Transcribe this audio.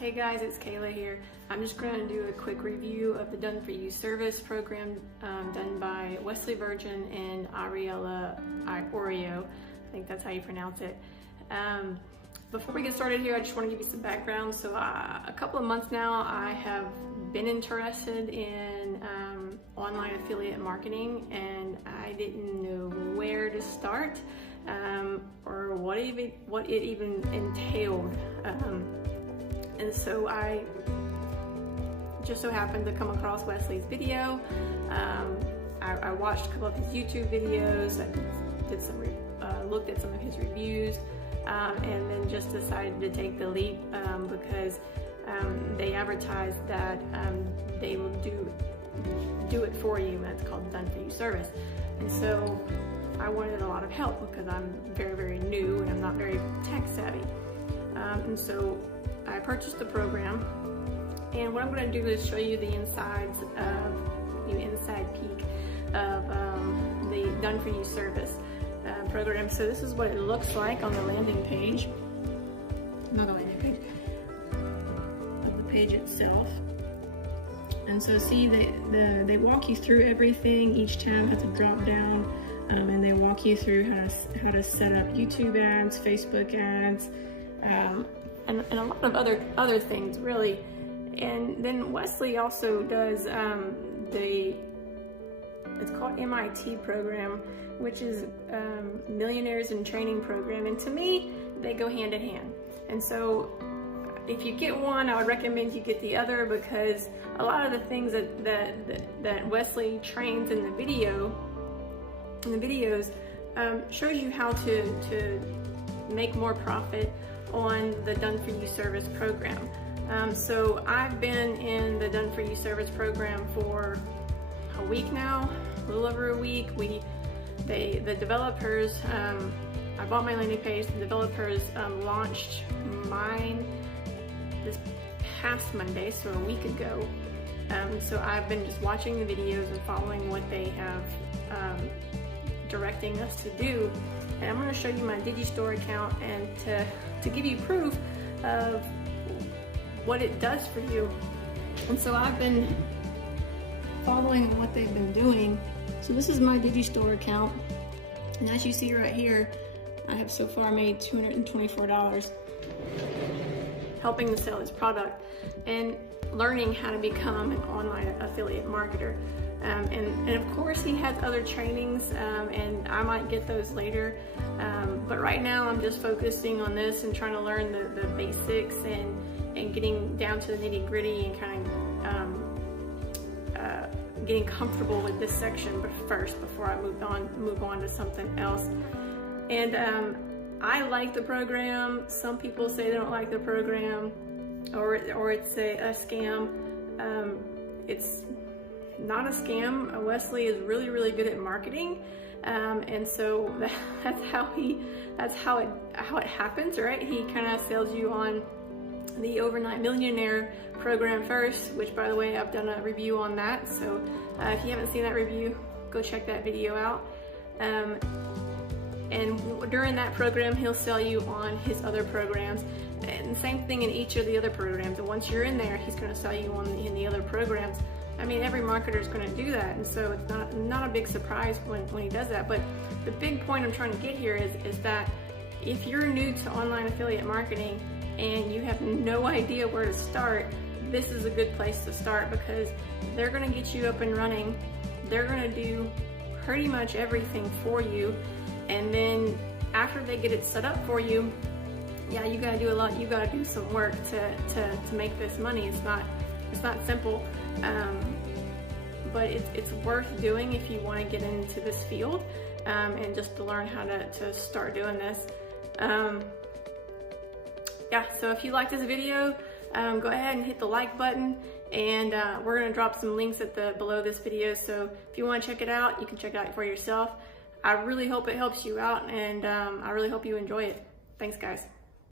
Hey guys, it's Kayla here. I'm just going to do a quick review of the Done For You service program done by Wesley Virgin and Ariella Oreo. I think that's how you pronounce it. Before we get started here, I just want to give you some background. So a couple of months now, I have been interested in online affiliate marketing, and I didn't know where to start or what it even entailed. And so I just so happened to come across Wesley's video. I watched a couple of his YouTube videos. I looked at some of his reviews, and then just decided to take the leap because they advertise that they will do it for you, and it's called Done For You service. And so I wanted a lot of help because I'm very, very new and I'm not very tech savvy. And so I purchased the program, and what I'm going to do is show you the inside peek of the Done For You service program. So this is what it looks like on the landing page, not the landing page, of the page itself. And so see, they walk you through everything. Each tab has a drop down, and they walk you through how to set up YouTube ads, Facebook ads, and a lot of other things, really. And then Wesley also does it's called MIT program, which is Millionaires in Training program. And to me, they go hand in hand. And so if you get one, I would recommend you get the other, because a lot of the things that Wesley trains in the videos shows you how to make more profit on the Done For You service program. So I've been in the Done For You service program for a week now, a little over a week. The developers, I bought my landing page. The developers launched mine this past Monday, so a week ago. So I've been just watching the videos and following what they have directing us to do. And I'm going to show you my Digistore account, and to give you proof of what it does for you. And so I've been following what they've been doing. So this is my Digistore account, and as you see right here, I have so far made $224 helping to sell this product and learning how to become an online affiliate marketer. And of course he has other trainings, and I might get those later, but right now I'm just focusing on this and trying to learn the basics and getting down to the nitty-gritty and kind of getting comfortable with this section first before I move on to something else. And I like the program. Some people say they don't like the program, or it's a scam. It's not a scam. Wesley is really, really good at marketing, and so that's how it happens, right? He kind of sells you on the Overnight Millionaire program first, which, by the way, I've done a review on that. So if you haven't seen that review, go check that video out. And during that program, he'll sell you on his other programs, and same thing in each of the other programs. And once you're in there, he's going to sell you on in the other programs. I mean, every marketer is going to do that, and so it's not a big surprise when he does that. But the big point I'm trying to get here is that if you're new to online affiliate marketing and you have no idea where to start, this is a good place to start, because they're going to get you up and running. They're going to do pretty much everything for you, and then after they get it set up for you, yeah, you got to do a lot. You got to do some work to make this money. It's not simple. But it's worth doing if you want to get into this field, and just to learn how to start doing this. Yeah, so if you like this video, go ahead and hit the like button, and we're going to drop some links below this video. So if you want to check it out, you can check it out for yourself. I really hope it helps you out, and I really hope you enjoy it. Thanks, guys.